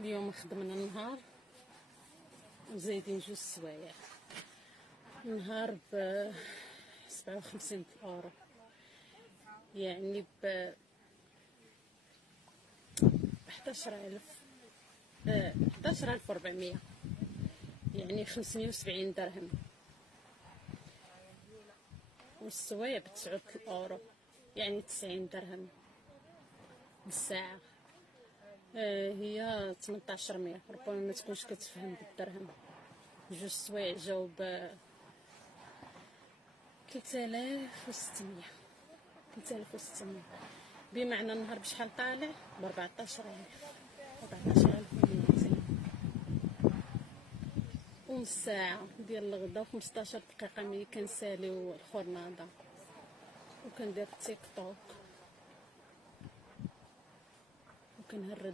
اليوم خدمنا النهار وزايدين 2 سوايع. النهار ب57 اورو، يعني ب 11400، يعني 570 درهم. والسوايع ب9 اورو، يعني 90 درهم بالساعة. هي 1800. ربما ما تكونش كتفهم بالدرهم. 2 سوايع جاو ب 3600. بمعنى النهار بشحال طالع؟ ب 14200 ونص ساعة ديال الغدا و15 دقيقة ملي كنساليو الخورناضة وكندير تيك توك وكنهرد